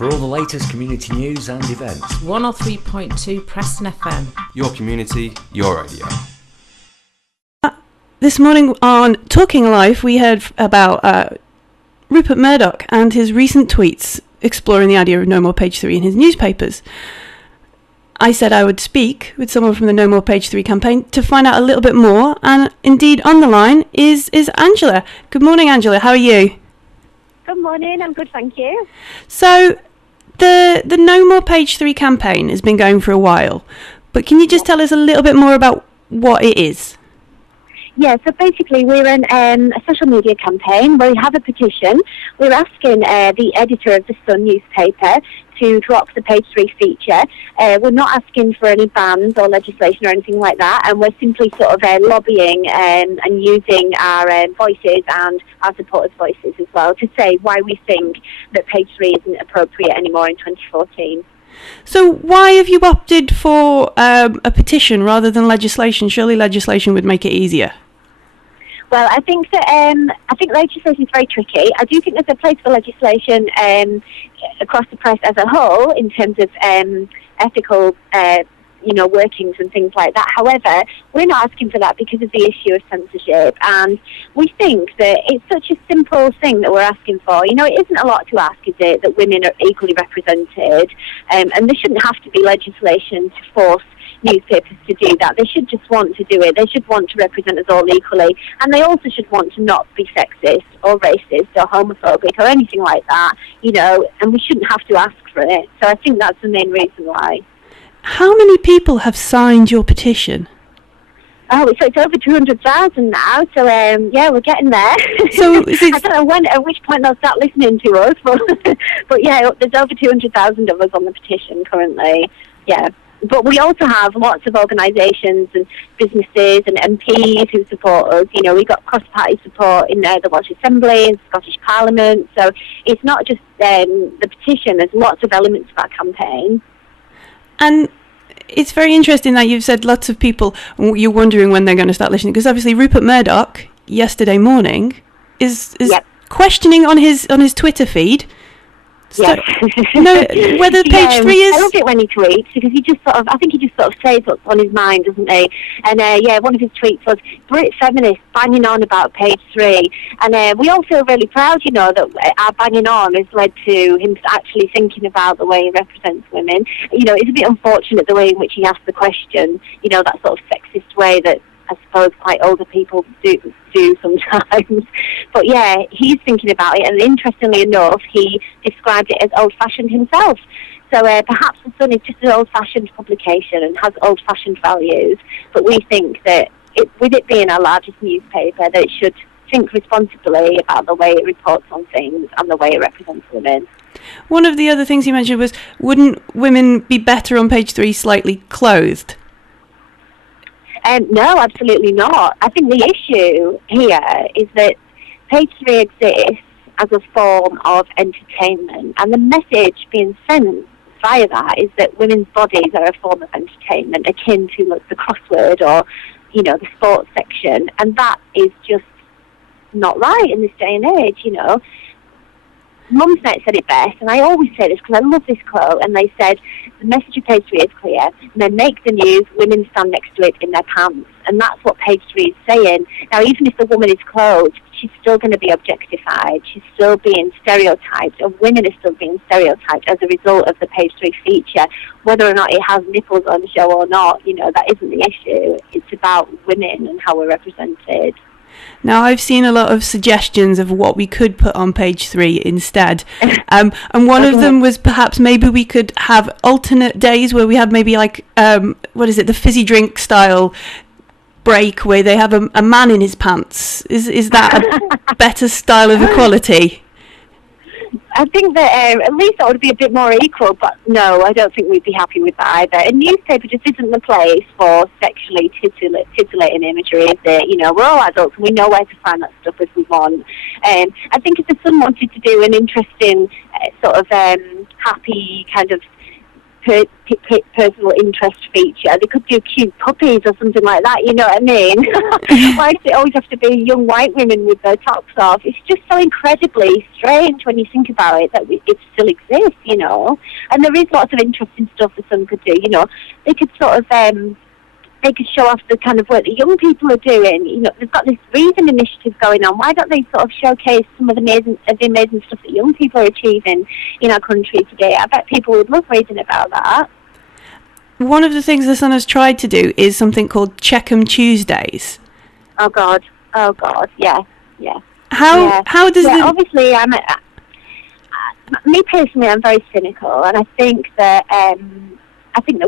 For all the latest community news and events. 103.2 Preston FM. Your community, your radio. This morning on Talking Life, we heard about Rupert Murdoch and his recent tweets exploring the idea of No More Page 3 in his newspapers. I said I would speak with someone from the No More Page 3 campaign to find out a little bit more, and indeed on the line is Angela. Good morning, Angela. How are you? Good morning. I'm good, thank you. So, the No More Page 3 campaign has been going for a while, but can you just tell us a little bit more about what it is? Yeah, so basically we're a social media campaign where we have a petition. We're asking the editor of the Sun newspaper to drop the Page 3 feature. We're not asking for any bans or legislation or anything like that, and we're simply sort of lobbying and using our voices and our supporters' voices as well to say why we think that Page 3 isn't appropriate anymore in 2014. So why have you opted for a petition rather than legislation? Surely legislation would make it easier. Well, I think that legislation is very tricky. I do think there's a place for legislation across the press as a whole in terms of ethical, workings and things like that. However, we're not asking for that because of the issue of censorship, and we think that it's such a simple thing that we're asking for. You know, it isn't a lot to ask, is it, that women are equally represented, and there shouldn't have to be legislation to force newspapers to do that. They should just want to do it. They should want to represent us all equally, and they also should want to not be sexist or racist or homophobic or anything like that, and we shouldn't have to ask for it. So I think that's the main reason why. How many people have signed your petition? Oh, so it's over 200,000 now, so we're getting there. So I don't know at which point they'll start listening to us, but yeah, there's over 200,000 of us on the petition currently, yeah. But we also have lots of organisations and businesses and MPs who support us. You know, we got cross-party support in the Welsh Assembly and Scottish Parliament, so it's not just the petition, there's lots of elements of our campaign. And it's very interesting that you've said lots of people, you're wondering when they're going to start listening, because obviously Rupert Murdoch, yesterday morning, is questioning on his Twitter feed whether Page 3 is... I love it when he tweets, because I think he just sort of says what's on his mind, doesn't he? And one of his tweets was, Brit feminists banging on about Page 3. And we all feel really proud, that our banging on has led to him actually thinking about the way he represents women. It's a bit unfortunate the way in which he asked the question, that sort of sexist way that I suppose quite older people do sometimes. But yeah, he's thinking about it, and interestingly enough, he described it as old-fashioned himself. So perhaps The Sun is just an old-fashioned publication and has old-fashioned values, but we think that with it being our largest newspaper, that it should think responsibly about the way it reports on things and the way it represents women. One of the other things you mentioned was, wouldn't women be better on Page 3 slightly clothed? No, absolutely not. I think the issue here is that Page 3 exists as a form of entertainment, and the message being sent via that is that women's bodies are a form of entertainment, akin to the crossword or, the sports section, and that is just not right in this day and age, Mumsnet said it best, and I always say this because I love this quote, and they said, the message of Page 3 is clear, and then make the news, women stand next to it in their pants, and that's what Page 3 is saying. Now, even if the woman is clothed, she's still going to be objectified, she's still being stereotyped, and women are still being stereotyped as a result of the Page 3 feature, whether or not it has nipples on the show or not, that isn't the issue. It's about women and how we're represented. Now, I've seen a lot of suggestions of what we could put on Page 3 instead. And one of them was perhaps maybe we could have alternate days where we have maybe the fizzy drink style break where they have a man in his pants. Is that a better style of equality? I think that at least that would be a bit more equal, but no, I don't think we'd be happy with that either. A newspaper just isn't the place for sexually titillating imagery, is it? We're all adults and we know where to find that stuff if we want. I think if the Sun wanted to do an interesting happy kind of personal interest feature. They could do cute puppies or something like that, you know what I mean? Why does it always have to be young white women with their tops off? It's just so incredibly strange when you think about it that it still exists, you know. And there is lots of interesting stuff the Sun could do, you know. They could sort of they could show off the kind of work that young people are doing. You know, they've got this Reason initiative going on. Why don't they sort of showcase some of the amazing stuff that young people are achieving in our country today? I bet people would love reading about that. One of the things the Sun has tried to do is something called Checkham Tuesdays. Oh God, yeah. How does obviously me personally, I'm very cynical, and I think that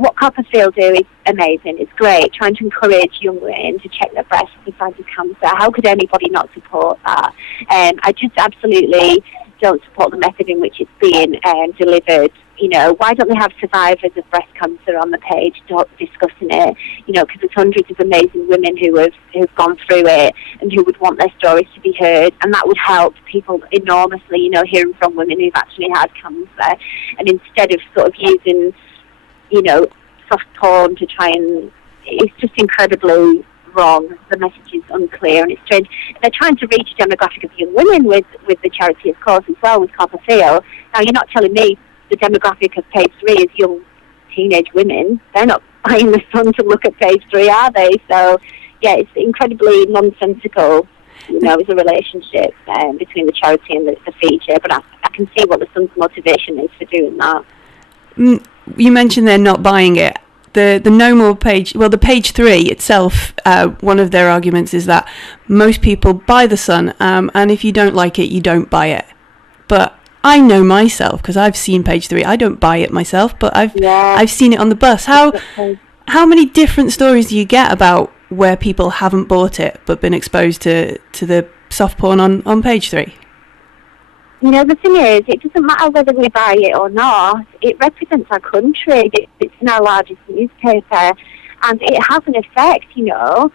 what Copperfield do is amazing. It's great, trying to encourage young women to check their breasts for signs of cancer. How could anybody not support that? I just absolutely don't support the method in which it's being delivered. You know, why don't they have survivors of breast cancer on the page discussing it? You know, because there's hundreds of amazing women who've gone through it and who would want their stories to be heard, and that would help people enormously, you know, hearing from women who've actually had cancer. And instead of sort of using, you know, soft porn to try and... It's just incredibly wrong. The message is unclear and it's strange. They're trying to reach a demographic of young women with the charity, of course, as well, with Copperfield. Now, you're not telling me the demographic of page 3 is young teenage women. They're not buying the Sun to look at page 3, are they? So, yeah, it's incredibly nonsensical, you know, as a relationship between the charity and the feature. But I can see what the Sun's motivation is for doing that. You mentioned they're not buying it. The No More page, well, the page 3 itself, one of their arguments is that most people buy the Sun, and if you don't like it, you don't buy it. But I know myself, because I've seen page 3. I don't buy it myself, but I've seen it on the bus. How many different stories do you get about where people haven't bought it but been exposed to the soft porn on page 3? You know, the thing is, it doesn't matter whether we buy it or not. It represents our country. It's in our largest newspaper, and it has an effect, you know.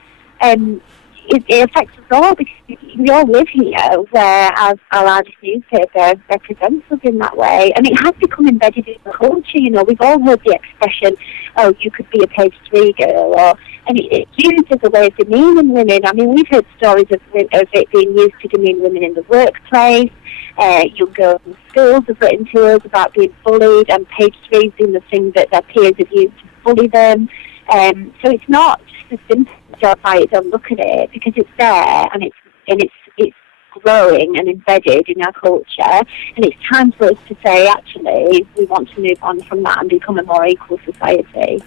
It affects us all because we all live here, where our largest newspaper represents us in that way. And it has become embedded in the culture, you know. We've all heard the expression, oh, you could be a page 3 girl, and it's used as a way of demeaning women. I mean, we've heard stories of it being used to demean women in the workplace. Young girls in schools have written to us about being bullied, and page 3 being the thing that their peers have used to bully them. So it's not just a simple job by it, don't look at it, because it's there and it's growing and embedded in our culture, and it's time for us to say, actually, we want to move on from that and become a more equal society.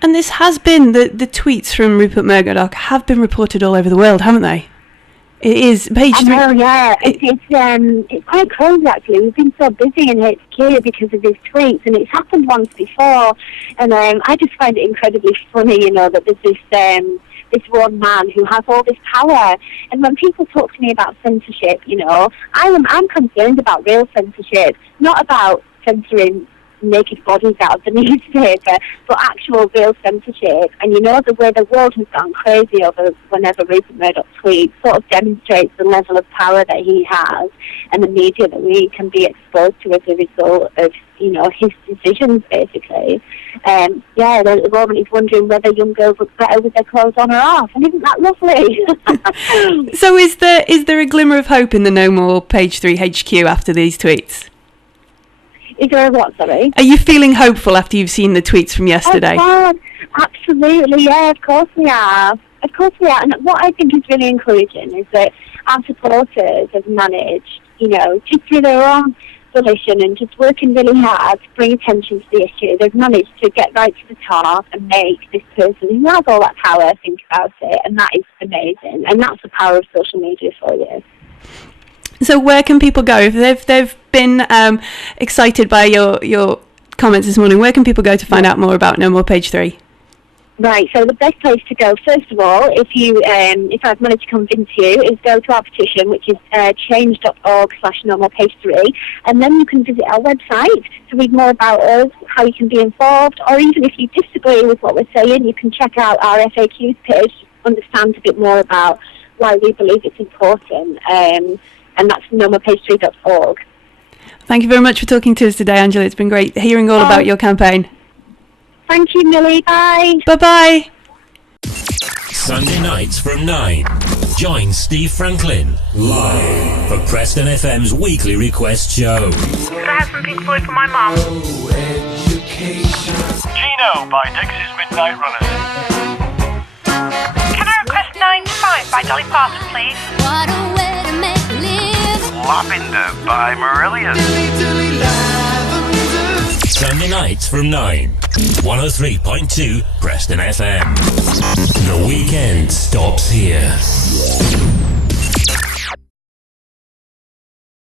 And this has been, the tweets from Rupert Murdoch have been reported all over the world, haven't they? It is page 3. Oh yeah, it's quite crazy actually. We've been so busy in HQ because of his tweets, and it's happened once before. And I just find it incredibly funny, you know, that there's this one man who has all this power. And when people talk to me about censorship, you know, I'm concerned about real censorship, not about censoring naked bodies out of the newspaper, but actual real censorship. And you know, the way the world has gone crazy over whenever Rupert Murdoch tweets sort of demonstrates the level of power that he has and the media that we can be exposed to as a result of, you know, his decisions, basically. The woman is wondering whether young girls look better with their clothes on or off, and isn't that lovely? So is there a glimmer of hope in the No More page 3 HQ after these tweets? Is there a what, sorry? Are you feeling hopeful after you've seen the tweets from yesterday? Oh, God, absolutely, yeah, of course we are. Of course we are. And what I think is really encouraging is that our supporters have managed, you know, just through their own volition and just working really hard to bring attention to the issue, they've managed to get right to the top and make this person who has all that power think about it, and that is amazing. And that's the power of social media for you. So where can people go if they've been excited by your comments this morning? Where can people go to find out more about No More page 3? Right, so the best place to go, first of all, if I've managed to convince you, is go to our petition, which is change.org/No More page 3, and then you can visit our website to read more about us, how you can be involved, or even if you disagree with what we're saying, you can check out our FAQs page to understand a bit more about why we believe it's important. And that's nomorepage3.org. Thank you very much for talking to us today, Angela. It's been great hearing all about your campaign. Thank you, Millie. Bye. Bye-bye. Sunday nights from 9. Join Steve Franklin live for Preston FM's weekly request show. Could I have some Pink Floyd for my mum? Gino by Dixie's Midnight Runners. Can I request 9 to 5 by Dolly Parton, please? What a way to make a live. Lavender by Marillion. Sunday nights from 9. 103.2 Preston FM. The weekend stops here.